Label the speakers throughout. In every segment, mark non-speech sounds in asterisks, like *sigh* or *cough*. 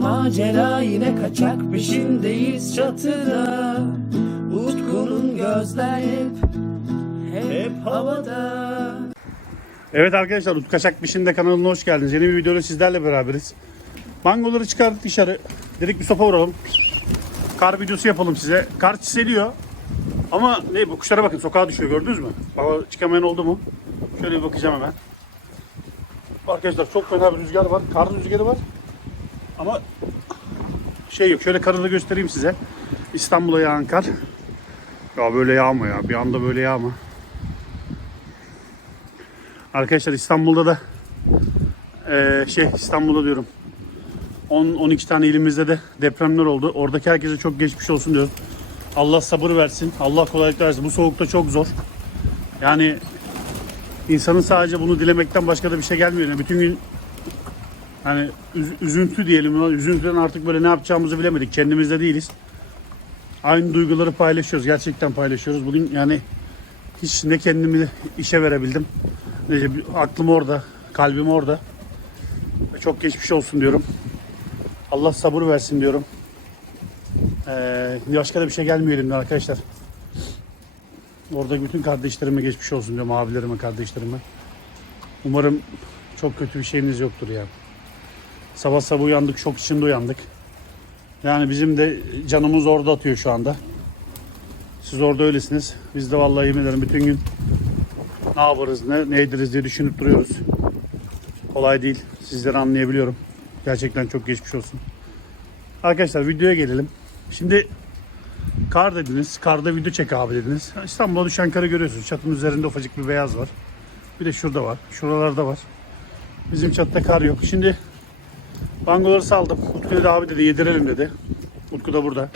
Speaker 1: macera yine kaçak peşindeyiz çatıda Utku'nun gözler hep hep havada
Speaker 2: Evet arkadaşlar Utku Kaçak Pişinde kanalına hoş geldiniz. Yeni bir videoda sizlerle beraberiz. Mangoları çıkardık dışarı. Dedik bir sopa vuralım. Kar videosu yapalım size. Kar çiseliyor. Ama ne bu kuşlara bakın sokağa düşüyor gördünüz mü? Hava çıkamayan oldu mu? Şöyle bir bakacağım hemen. Arkadaşlar çok fena bir rüzgar var. Kar rüzgarı var. Ama şey yok. Şöyle karı da göstereyim size. İstanbul'a yağan kar. Ya böyle yağma ya. Bir anda böyle yağma. Arkadaşlar İstanbul'da da eee, şey İstanbul'da diyorum 10-12 tane ilimizde de depremler oldu. Oradaki herkese çok geçmiş olsun diyorum. Allah sabır versin. Allah kolaylık versin. Bu soğukta çok zor. Yani insanın sadece bunu dilemekten başka da bir şey gelmiyor. Yani bütün gün hani üz- üzüntü diyelim. ama Üzüntüden artık böyle ne yapacağımızı bilemedik. Kendimizde değiliz. Aynı duyguları paylaşıyoruz. Gerçekten paylaşıyoruz. Bugün yani hiç ne kendimi işe verebildim. Neyse aklım orada, kalbim orada. Çok geçmiş olsun diyorum. Allah sabır versin diyorum. Ee, başka da bir şey gelmiyor elimden arkadaşlar. Orada bütün kardeşlerime geçmiş olsun diyorum, abilerime, kardeşlerime. Umarım çok kötü bir şeyiniz yoktur yani. Sabah sabah uyandık, şok içinde uyandık. Yani bizim de canımız orada atıyor şu anda. Siz orada öylesiniz. Biz de vallahi yemin ederim bütün gün ne yaparız, ne, ne ederiz diye düşünüp duruyoruz. Kolay değil. Sizleri anlayabiliyorum. Gerçekten çok geçmiş olsun. Arkadaşlar videoya gelelim. Şimdi kar dediniz. Karda video çek abi dediniz. İstanbul'a düşen karı görüyorsunuz. Çatının üzerinde ufacık bir beyaz var. Bir de şurada var. Şuralarda var. Bizim çatıda kar yok. Şimdi bangoları saldım. Utku dedi abi dedi yedirelim dedi. Utku da burada.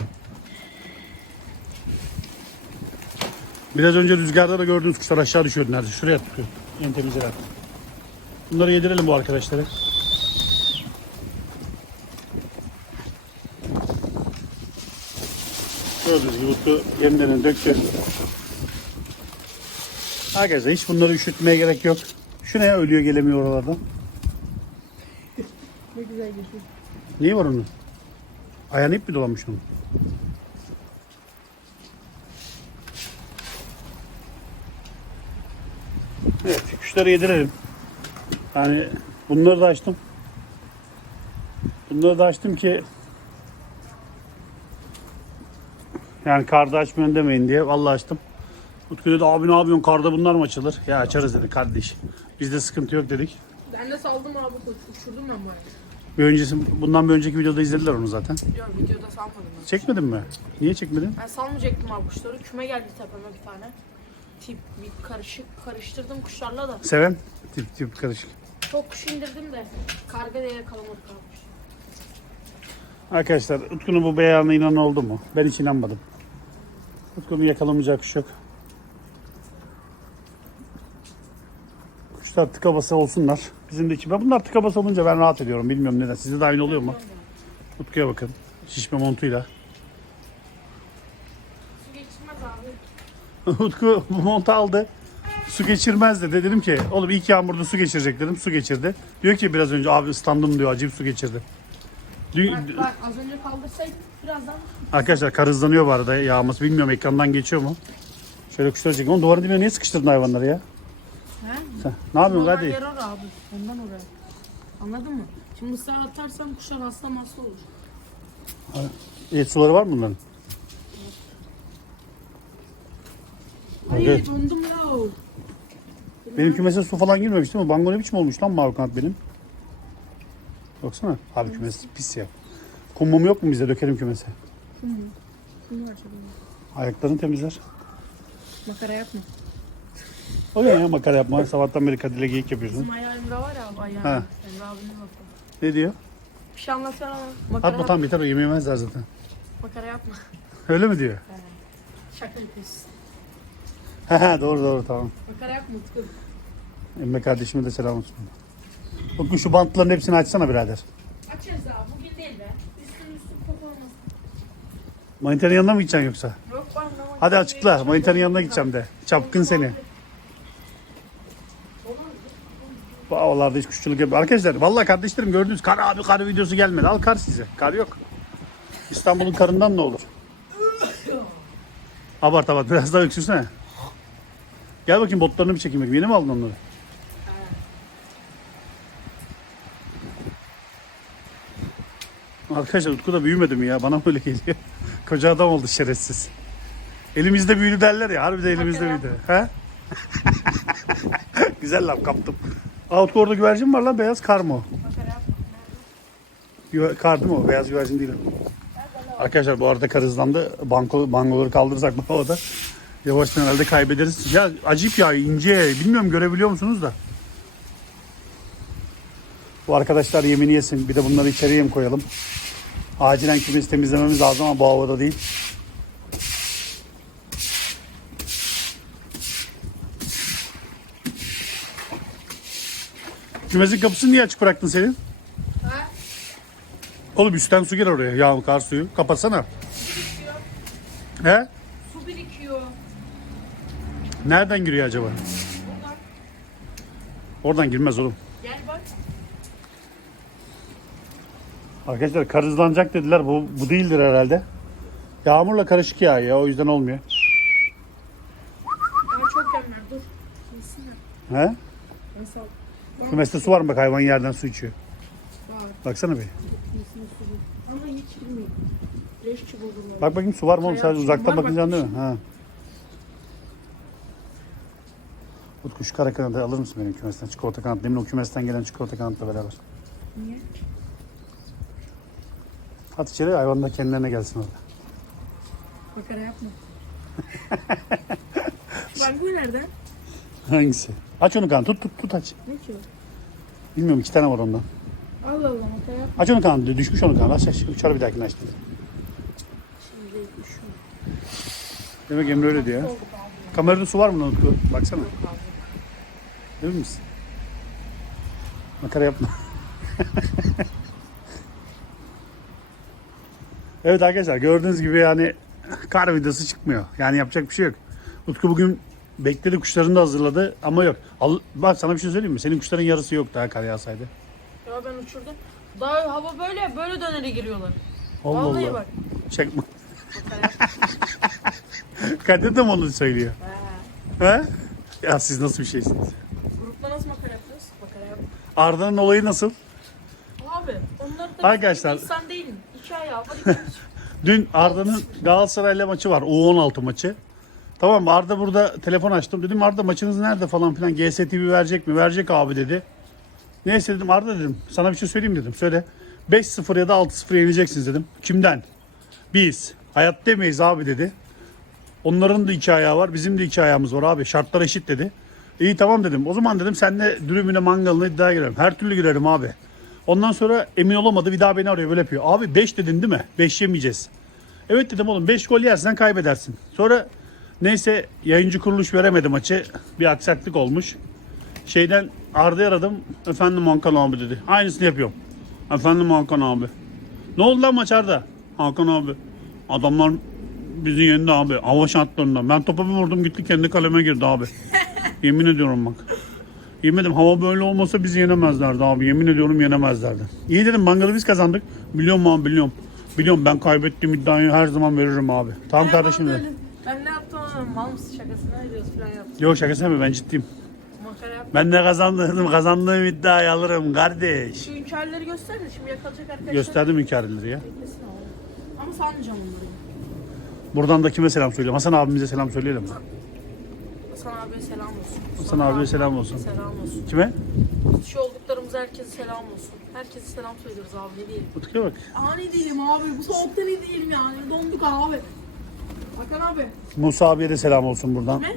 Speaker 2: Biraz önce rüzgarda da gördüğünüz kuşlar aşağı düşüyordu nerede? Şuraya tutuyor. En temiz. Bunları yedirelim bu arkadaşlara. Gördüğünüz gibi Utku yemlerini döktü. Arkadaşlar hiç bunları üşütmeye gerek yok. Şu ne ölüyor gelemiyor oralardan.
Speaker 3: Ne güzel geçiyor.
Speaker 2: Niye var onun? Ayağını ip mi dolanmış onun? Evet, kuşları yedirelim. Yani bunları da açtım. Bunları da açtım ki yani karda açmıyorsun demeyin diye. Vallahi açtım. Utku dedi abi ne yapıyorsun karda bunlar mı açılır? Ya açarız dedi kardeş. Bizde sıkıntı yok dedik.
Speaker 3: Ben de saldım abi kuş. Uçurdum ben bayağı.
Speaker 2: Bir öncesi, bundan bir önceki videoda izlediler onu zaten.
Speaker 3: Yok videoda salmadım ben.
Speaker 2: Çekmedin mi? Niye çekmedin?
Speaker 3: Ben salmayacaktım abi kuşları. Küme geldi tepeme bir tane. Tip bir karışık karıştırdım kuşlarla da.
Speaker 2: Seven? Tip tip karışık.
Speaker 3: Çok kuş indirdim de karga diye yakalamadık abi.
Speaker 2: Arkadaşlar Utku'nun bu beyanına inan oldu mu? Ben hiç inanmadım. Utku'nun yakalamayacağı kuş yok. Kuşlar tıka basa olsunlar. Bizim de içime. Bunlar tıka basa olunca ben rahat ediyorum. Bilmiyorum neden. Sizde de aynı oluyor mu? Utku'ya bakın. Şişme montuyla. *laughs* Utku bu montu aldı. Su geçirmez dedi. Dedim ki oğlum ilk yağmurda su geçirecek dedim. Su geçirdi. Diyor ki biraz önce abi ıslandım diyor. Acayip su geçirdi. Dü-
Speaker 3: Bak, bak az önce kaldırsaydık birazdan
Speaker 2: Arkadaşlar kar hızlanıyor bu arada yağması. Bilmiyorum ekrandan geçiyor mu? Şöyle kuşları çekeyim. Oğlum duvarın dibine niye sıkıştırdın hayvanları ya? Sen, ne yapıyorsun
Speaker 3: yer or abi. Ondan oraya. Anladın mı? Şimdi ısrar atarsam kuşlar hasta hasta olur.
Speaker 2: E, suları var mı bunların?
Speaker 3: Ay
Speaker 2: Evet.
Speaker 3: dondum ya.
Speaker 2: Benim kümese su falan girmemiş değil mi? Bango ne biçim olmuş lan mavi kanat benim? Baksana. Abi kümes pis ya. Kum mum yok mu bize dökelim kümese?
Speaker 3: Şunu var şöyle.
Speaker 2: Ayaklarını temizler.
Speaker 3: Makara yapma.
Speaker 2: O ne ya makara yapma. Sabahtan beri Kadir'le geyik yapıyorsun.
Speaker 3: Ayağı Emre var ya ayağı.
Speaker 2: Ha.
Speaker 3: Emre abinin lafı.
Speaker 2: Ne diyor?
Speaker 3: Bir şey anlatsana. Makara,
Speaker 2: Atma tamam yeter o yemeyemezler zaten.
Speaker 3: makara yapma. *laughs*
Speaker 2: Öyle mi diyor?
Speaker 3: Şaka yapıyorsun. *laughs*
Speaker 2: He doğru doğru tamam.
Speaker 3: Makara yapma Utku.
Speaker 2: Emre kardeşime de selam olsun. Bakın şu bantların hepsini açsana birader.
Speaker 3: Açarız abi bugün değil be. Üstün üstün koparmasın.
Speaker 2: Maniterin yanına mı gideceksin yoksa?
Speaker 3: Yok ben de
Speaker 2: Hadi açıkla. Maniterin yanına gideceğim de. Çapkın seni. Havalarda hiç kuşçuluk yapıyor. Arkadaşlar vallahi kardeşlerim gördünüz kar abi kar videosu gelmedi. Al kar size. Kar yok. İstanbul'un karından ne olur? Abart abart biraz daha öksürsene. Gel bakayım botlarını bir çekeyim. bakayım. Yeni mi aldın onları? Arkadaşlar Utku da büyümedi mi ya? Bana böyle geliyor. *laughs* Koca adam oldu şerefsiz. Elimizde büyüdü derler ya. Harbi de elimizde büyüdü. He? *laughs* Güzel laf kaptım. Orada güvercin var lan. Beyaz kar mı o? Kar değil mi o? Beyaz güvercin değil. Arkadaşlar bu arada kar hızlandı. Banko, bangoları kaldırırsak *laughs* bu havada. Yavaştan herhalde kaybederiz. Ya acayip ya ince. Bilmiyorum görebiliyor musunuz da. Bu arkadaşlar yemini yesin. Bir de bunları içeriye mi koyalım? Acilen kümesi temizlememiz lazım ama bu havada değil. Kümesin kapısını niye açık bıraktın senin?
Speaker 3: Ha?
Speaker 2: Oğlum üstten su girer oraya. Yağmur, kar suyu. Kapatsana.
Speaker 3: Birikiyor.
Speaker 2: He?
Speaker 3: Su birikiyor.
Speaker 2: Nereden giriyor acaba?
Speaker 3: Buradan.
Speaker 2: Oradan girmez oğlum.
Speaker 3: Gel bak.
Speaker 2: Arkadaşlar kar hızlanacak dediler. Bu, bu değildir herhalde. Yağmurla karışık yağıyor ya. O yüzden olmuyor.
Speaker 3: Ama çok gemler dur. Kesinler.
Speaker 2: He?
Speaker 3: Nasıl?
Speaker 2: Kümeste su var mı bak hayvan yerden su içiyor.
Speaker 3: Var.
Speaker 2: Baksana bir.
Speaker 3: Ama hiç bilmiyorum. Leş çubuğu
Speaker 2: Bak bakayım su var mı oğlum? Sadece uzaktan
Speaker 3: var,
Speaker 2: bakınca
Speaker 3: bak.
Speaker 2: anlıyor musun? Ha. Utku şu kara kanadı alır mısın benim kümesten? Çikolata kanat. Demin o kümesten gelen çikolata kanatla beraber.
Speaker 3: Niye?
Speaker 2: At içeri hayvan da kendilerine gelsin orada.
Speaker 3: Makara yapma. *laughs* Bak bu nereden?
Speaker 2: Hangisi? Aç onu kan. Tut tut tut aç.
Speaker 3: Ne ki o?
Speaker 2: Bilmiyorum iki tane var ondan.
Speaker 3: Allah Allah yapma.
Speaker 2: Aç onu kan. Düşmüş onu kan. Aç aç. Uçar bir dahakine aç.
Speaker 3: Şimdi şu.
Speaker 2: Demek Emre öyle diyor. Kamerada su var mı lan Utku? Baksana. Emin misin? Makara yapma. *laughs* evet arkadaşlar gördüğünüz gibi yani kar videosu çıkmıyor. Yani yapacak bir şey yok. Utku bugün bekledi kuşlarını da hazırladı ama yok. Al, bak sana bir şey söyleyeyim mi? Senin kuşların yarısı yok daha kar yağsaydı.
Speaker 3: Ya ben uçurdum. Daha hava böyle böyle dönere giriyorlar.
Speaker 2: Allah
Speaker 3: Vallahi
Speaker 2: Allah.
Speaker 3: bak. Yapma. *laughs*
Speaker 2: Kadir de mi onu söylüyor?
Speaker 3: Ha.
Speaker 2: He? Ya siz nasıl bir şeysiniz?
Speaker 3: Grupla nasıl makara yapıyoruz? Makara yapma.
Speaker 2: Arda'nın olayı nasıl?
Speaker 3: Abi onlar da
Speaker 2: Arkadaşlar-
Speaker 3: insan değilim. İki ayağı var. *laughs* iki
Speaker 2: Dün Arda'nın Galatasaray'la maçı var. U16 maçı. Tamam? Arda burada telefon açtım. Dedim Arda maçınız nerede falan filan. GSTV verecek mi? Verecek abi dedi. Neyse dedim Arda dedim. Sana bir şey söyleyeyim dedim. Söyle. 5-0 ya da 6-0 yenileceksiniz dedim. Kimden? Biz. Hayat demeyiz abi dedi. Onların da iki ayağı var. Bizim de iki ayağımız var abi. Şartlar eşit dedi. İyi tamam dedim. O zaman dedim sen de dürümüne mangalına iddiaya girelim. Her türlü girerim abi. Ondan sonra emin olamadı. Bir daha beni arıyor böyle yapıyor. Abi 5 dedin değil mi? 5 yemeyeceğiz. Evet dedim oğlum 5 gol yersen kaybedersin. Sonra neyse yayıncı kuruluş veremedi maçı. Bir aksaklık olmuş. Şeyden Arda'yı aradım. Efendim Hakan abi dedi. Aynısını yapıyorum. Efendim Hakan abi. Ne oldu lan maç Arda? Hakan abi. Adamlar bizi yendi abi. Hava şartlarında. Ben topa bir vurdum gitti kendi kaleme girdi abi. *laughs* Yemin ediyorum bak. Yemin ederim hava böyle olmasa bizi yenemezlerdi abi. Yemin ediyorum yenemezlerdi. İyi dedim mangalı biz kazandık. Biliyorum abi biliyorum. Biliyorum ben kaybettiğim iddiayı her zaman veririm abi. Tamam kardeşim
Speaker 3: Ben,
Speaker 2: de.
Speaker 3: ben ne yaptım anlamadım. Mal mısın şakasını ediyoruz falan yaptım.
Speaker 2: Yok şaka yapma ben ciddiyim.
Speaker 3: Makara.
Speaker 2: Ben de kazandığım, kazandığım iddiayı alırım kardeş.
Speaker 3: Şu hünkârları göster de şimdi yakalayacak arkadaşlar.
Speaker 2: Gösterdim hünkârları ya.
Speaker 3: Beklesin abi. Ama sanmayacağım onları.
Speaker 2: Buradan da kime selam söyleyeyim? Hasan abimize selam söyleyelim.
Speaker 3: Hasan abiye selam olsun.
Speaker 2: Hasan abiye selam olsun.
Speaker 3: Selam olsun.
Speaker 2: Kime?
Speaker 3: Şu olduklarımıza herkese selam olsun. Herkese selam söylüyoruz abi ne diyelim.
Speaker 2: Utku'ya bak.
Speaker 3: Aa ne diyelim abi bu soğukta ne diyelim yani donduk abi. Hakan abi.
Speaker 2: Musa abiye de selam olsun buradan.
Speaker 3: Ne?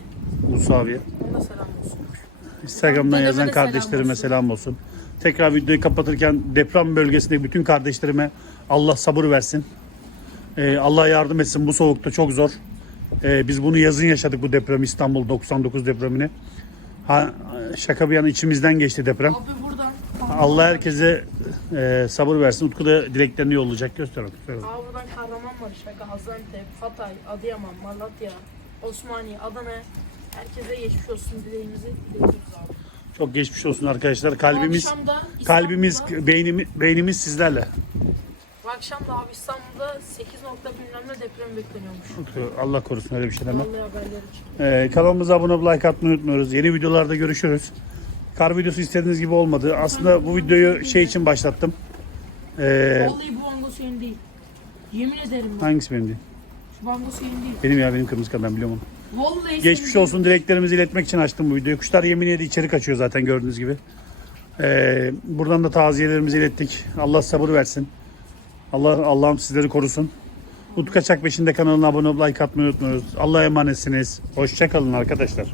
Speaker 2: Musa abiye.
Speaker 3: Ona selam olsun.
Speaker 2: Instagram'dan
Speaker 3: Dedeme
Speaker 2: yazan
Speaker 3: de selam
Speaker 2: kardeşlerime
Speaker 3: olsun.
Speaker 2: selam olsun. Tekrar videoyu kapatırken deprem bölgesindeki bütün kardeşlerime Allah sabır versin. Ee, Allah yardım etsin bu soğukta çok zor. Ee, biz bunu yazın yaşadık bu depremi İstanbul 99 depremini. Ha, şaka bir yana içimizden geçti deprem.
Speaker 3: Abi buradan.
Speaker 2: Allah herkese e, sabır versin. Utku da dileklerini yollayacak. Göster onu. söyle.
Speaker 3: Abi buradan Kahramanmaraş, Gaziantep, Hatay, Adıyaman, Malatya, Osmaniye, Adana. Herkese geçmiş olsun dileğimizi diliyoruz abi.
Speaker 2: Çok geçmiş olsun arkadaşlar. Kalbimiz
Speaker 3: Bu akşam da
Speaker 2: kalbimiz beynimiz beynimiz sizlerle.
Speaker 3: Bu akşam da abi İstanbul'da 8 nokta bilmem ne deprem bekleniyormuş.
Speaker 2: Allah korusun öyle bir şey deme.
Speaker 3: Vallahi haberleri çıktı.
Speaker 2: Ee, kanalımıza abone olup like atmayı unutmuyoruz. Yeni videolarda görüşürüz. Kar videosu istediğiniz gibi olmadı. Aslında bu videoyu şey için başlattım. Ee,
Speaker 3: Vallahi bu bango senin değil. Yemin ederim bak.
Speaker 2: hangisi benim değil?
Speaker 3: Şu bango senin değil.
Speaker 2: Benim ya benim kırmızı kadar biliyorum onu.
Speaker 3: Vallahi
Speaker 2: Geçmiş
Speaker 3: senin
Speaker 2: olsun dileklerimizi iletmek için açtım bu videoyu. Kuşlar yemin yedi içeri kaçıyor zaten gördüğünüz gibi. Ee, buradan da taziyelerimizi ilettik. Allah sabır versin. Allah Allah'ım sizleri korusun. Utku Kaçak Beşinde kanalına abone olup like atmayı unutmuyoruz. Allah'a emanetsiniz. Hoşçakalın arkadaşlar.